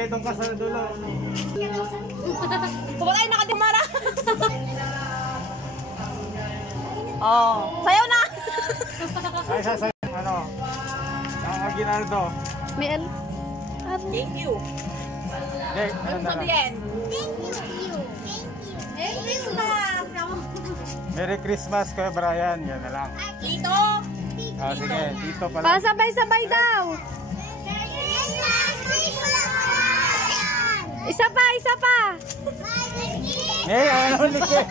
Sige, itong ka sa dulo. Pumatay na ka di Mara. Oh, sayaw na. Ay, sasayaw. Ano? Ang Aguinaldo. Mel. Thank you. Okay, ano na lang? Thank you. Merry Christmas. Merry Christmas kay Brian. Yan na lang. Tito. Oh, sige, dito pala. Pasabay-sabay daw. Isa pa, isa pa. Hey, ayaw ni Kit.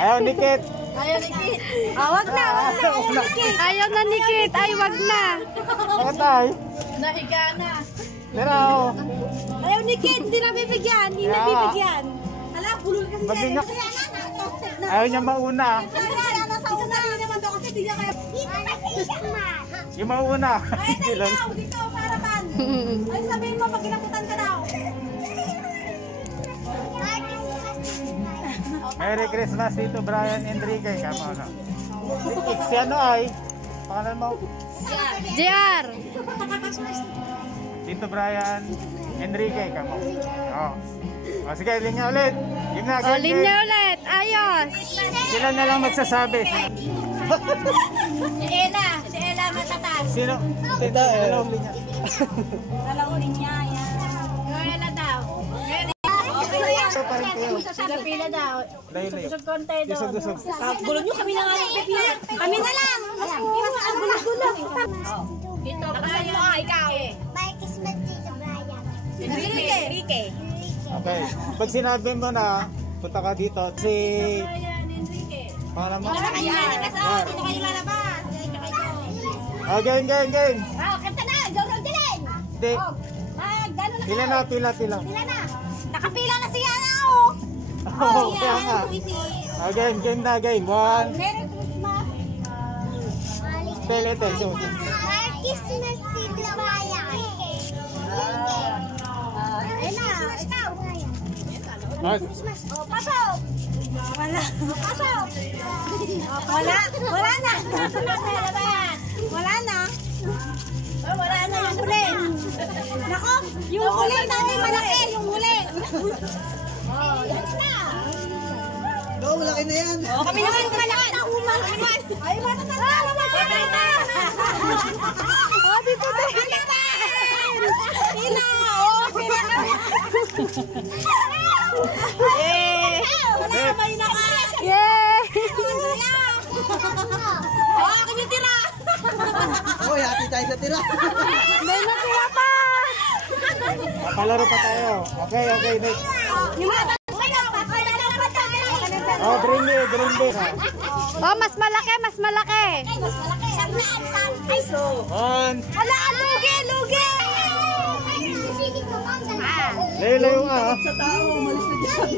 Ayaw ni Kit. Ayaw ni Kit. Wag na, wag na. Ayaw ni Kit. Ayaw na ni Kit. Ay, wag na. Bakit tayo? Nahiga na. Pero, Ayaw ni Kit. Hindi na bibigyan. Hindi na bibigyan. Hala, bulol kasi siya. ayaw niya mauna. Isasabi naman daw kasi tignan kayo. Yung mauna. Ay, ikaw. Dito, parapan. Ay, sabihin mo, pag ginaputan ka daw. Merry Christmas dito, Brian Enrique. Kamo na. Si ano ay? Pangalan mo? JR. Dito, Brian Enrique. Kamo. Oh. Oh, sige, linya ulit. Yun na, game, Linya ulit. Ayos. Sila na lang magsasabi. Si Ella. Si Ella matatas. Sino? Tita, dalawang linya. Dalawang linya. Yan. Yung Ella daw. Pila daw. Layo-layo. Susog konti daw. Dusog-dusog. Gulo nyo kami na nga. Kami na lang. Gulo. Dito. Nakasan mo ikaw. Merry Christmas dito, Brian. Enrique. Okay. Pag sinabi mo na, punta ka dito. Si... Pangalan mo? Dito kayo lalabas. Oh, game. Kanta na. Gawin din. Hindi. Gano'n na. Pila na. Pila na. Nakapila na siya na Oo, kaya nga. Oh, game na. One. Merry Christmas. Pelete. So, Merry Christmas dito, Brian. Ayun na. Ikaw. Pasok. Wala. Pasok. Wala na. Wala na. Wala na yung huli. Nako, yung huli natin malaki, yung huli. Yan na. No, malaki na yan. Kami naman malaki na umang. Ay, matatanda. Oh, dito din. Pila. Oh, pila. Yay! Wala ka ba na ka? Yay! Oh, akin yung tira. Oh, hati tayo sa tira. May natira pa. palaro pa tayo. Okay, next. Yung mata. Oh, bring me. Oh, mas malaki. One. Ala, lugi. Layo nga. Sa tao, umalis na dyan.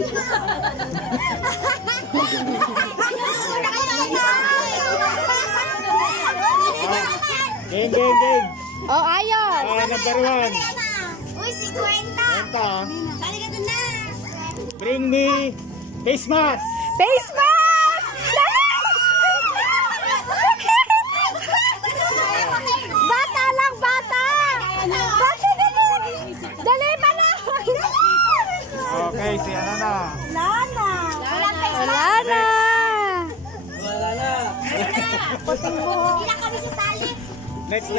Game. Oh, ayos. Number 1. Uy, si Kwenta. Kwenta. Sali ka dun na. Bring me face mask. Face mask! Bata lang, bata! Bata dali pa lang! Okay, si ano na. Lana! Wala na. Hindi na kami sasali. Next.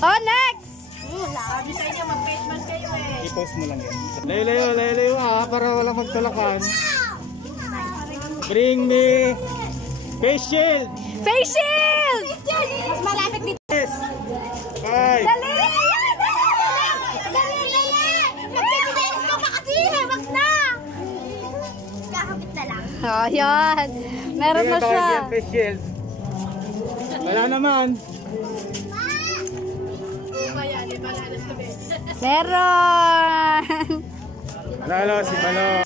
Oh, next! Sabi sa inyo, mag-face mask kayo eh. I-post mo lang yan. Layo para walang magtulakan. Bring me face shield. Face shield! Mas malapit dito. Yes. 5. Dali! Magkakadilis ko pa kasi. Wag na. Kakapit na lang. Oh, yan. Meron na siya. Face shield. Wala naman. Meron! Lalo si Balo.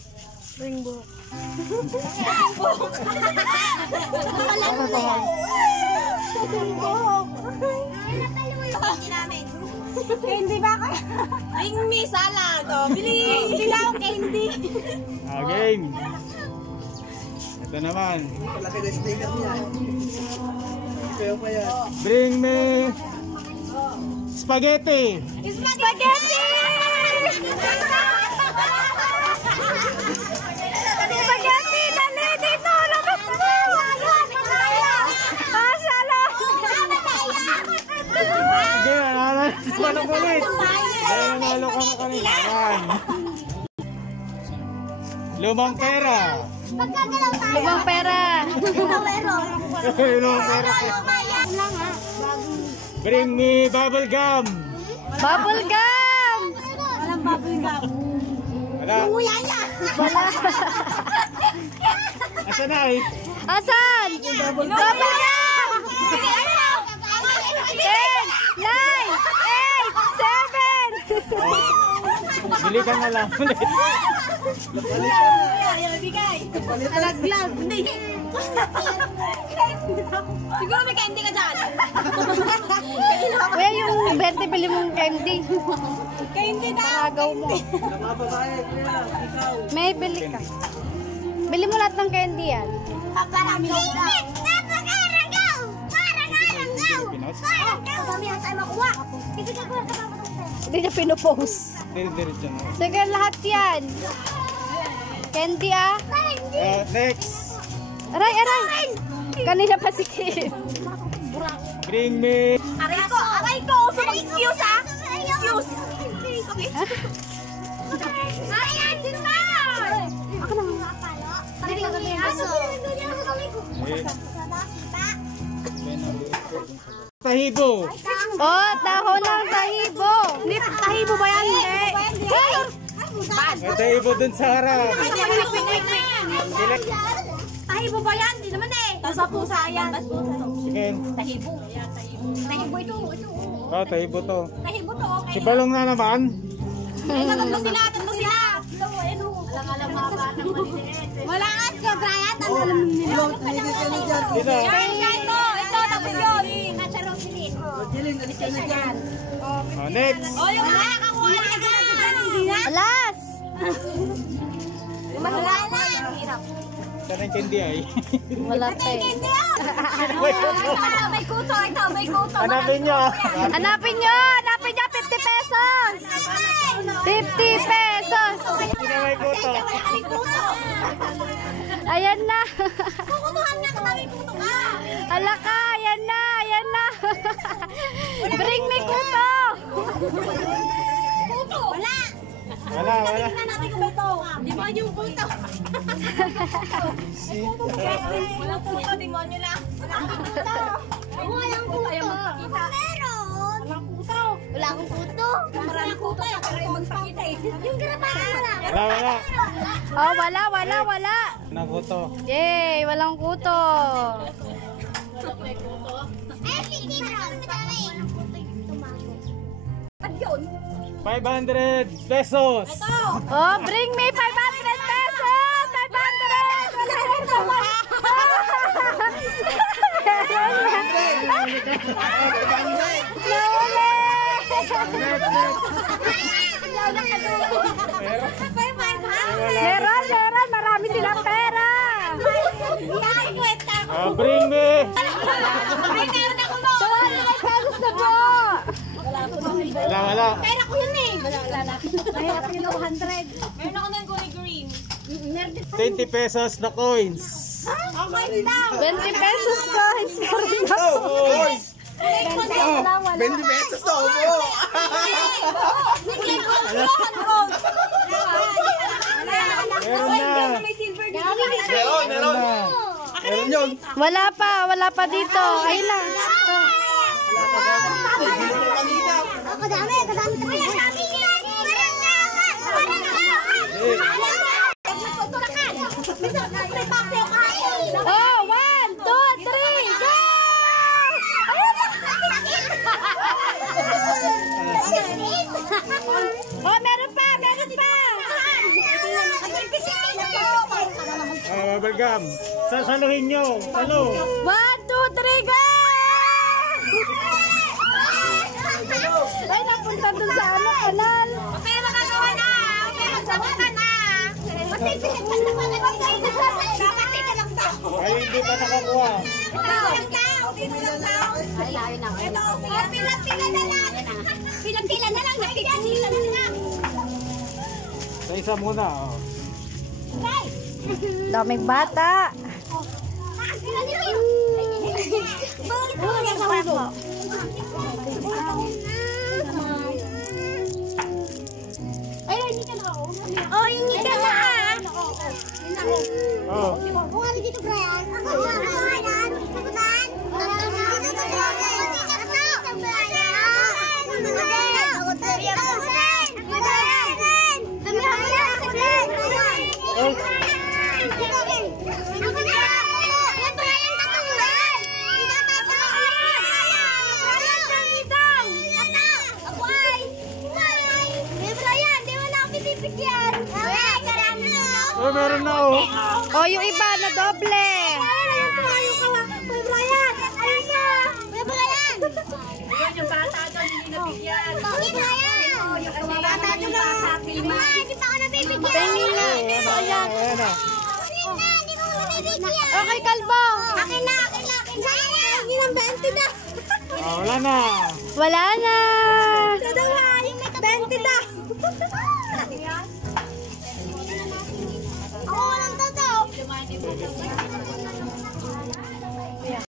Hindi ba ka? Ring me salad. Oh, bili. Bilaw candy. Game. Ito naman. Malaki na sticker niya. Kaya pa yan. Bring me Spaghetti. Spaghetti! Spaghetti! Dali dito! Labas mo! Salo! Hindi, nanalo. Manong ulit. Dahil nanalo ka na kanina. Yan. Lumang pera. Pagkagalaw tayo. Lumang pera. Lumang pera. Bring me bubble gum. Bubble gum! Walang bubble gum. Wala. Umuya niya. Wala. Asa na eh? Asan? Bubble gum! 10, 9, 8, 7. Bili ka na lang ulit. Nalaglag. Hindi. Siguro may candy ka dyan. Kuya, yung 20 bili mong candy. Candy daw. Paragaw mo. Mga babae, kuya, ikaw. May bili ka. Bili mo lahat ng candy yan. Paparami ko daw. Napakaragaw. Parang-aragaw. Pinos? Dami ang tayo makuha. Ibigay ko lang ka pa. Hindi niya pinopost. Diretso na. Sige, lahat yan. Candy ah. Next. Aray, aray. Kanina pa si Kim. Bring me. Aray ko. Aray ko. So, excuse ah. Excuse. Ay, andin ba? Ako na mga palo. Dali ka kami aso. Tahibo. Oh, dahon ng tahibo. Hindi, tahibo ba yan? Hindi. Tahibo dun sa harap. Tahibo ba yan? Hindi naman eh. Tapos pusa yan. Sige. Tahibo. Tahibo ito. Oh, tahibo to. Tahibo to. Okay. Si Balong na naman. Tatlo sila. Alam mga batang maliliit. Wala nga siya, Brian. Alam nila. Sino? Ito. Tapos yun. Nasa Rosalyn. Jiling, alis ka na dyan. Oh, next. O, yung mga kakuha ka dyan. Hindi na. Alas! Wala na. Hirap. Saan ang candy ay? Wala pa eh. May kuto. Ito, may kuto. Hanapin nyo. Hanapin nyo! Hanapin nyo! 50 pesos! 50 pesos! Sino may kuto? May kuto. Ayan na! Kukutuhan nga ka. May kuto ka. Ala ka! Ayan na! Ayan na! Bring me kuto! Kuto. Wala. Wala. Tingnan natin kung kuto. Di ba yung kuto? Walang kuto. Demonyo lang. Walang kuto. Walang kuto. Ayaw magpakita. Meron. Walang kuto. Wala akong kuto. Maraming kuto. Pero yung magpakita eh. Yung garaparan mo lang. Wala. Oh, wala! Nang kuto. Yay! Walang kuto! Eh, hindi na kami madami. At yun. 500 pesos. Oh, bring me 500 pesos! 500! Wala rin naman! Nauli! Meron! Marami silang pera! Bring me. Meron ako mo. 200 pesos na po! Wala. Pera ko yun eh. Mahirap yung 200. Meron ako ng kulay green. 20 pesos na coins. Oh, coins daw. 20 pesos coins pa rin ako. Boys! 20 pesos to, mo! Meron na. Meron! Meron yun! Wala pa dito. Ayun na. Ay, bili ko kanina. Kadami. Oh, 1, 2, 3, go! Oh, meron pa! Bubble gum. Sasaluhin nyo. Salo. 1, 2, 3, go! Ay, napunta dun sa kanal. Okay, makagawa na. Okay, magsabot ka na. Dapat dito lang daw. Ay, hindi pa nakakuha. dito lang daw. Ay, layo na. Ito, pila-pila na lang. Pila-pila na lang. Napipisilan sila. Sa isa muna. Oh. Daming bata. Ay, hindi ka na ako. Oh, hindi ka na ah. Oh. Kung ano dito, Brian? Ako na. Brian. Oh, meron na oh. Oh, yung iba na doble. Yung bata doon, hindi nabigyan. Yung bata doon, hindi pa ako nabibigyan. Pengi na. Ayan na. Hindi ko nabibigyan. Okay, kalbo. Akin na. Hindi ng 20 na. Oh, wala na. Wala na. Sa dawa, yung may 20 na. Ako walang totoo.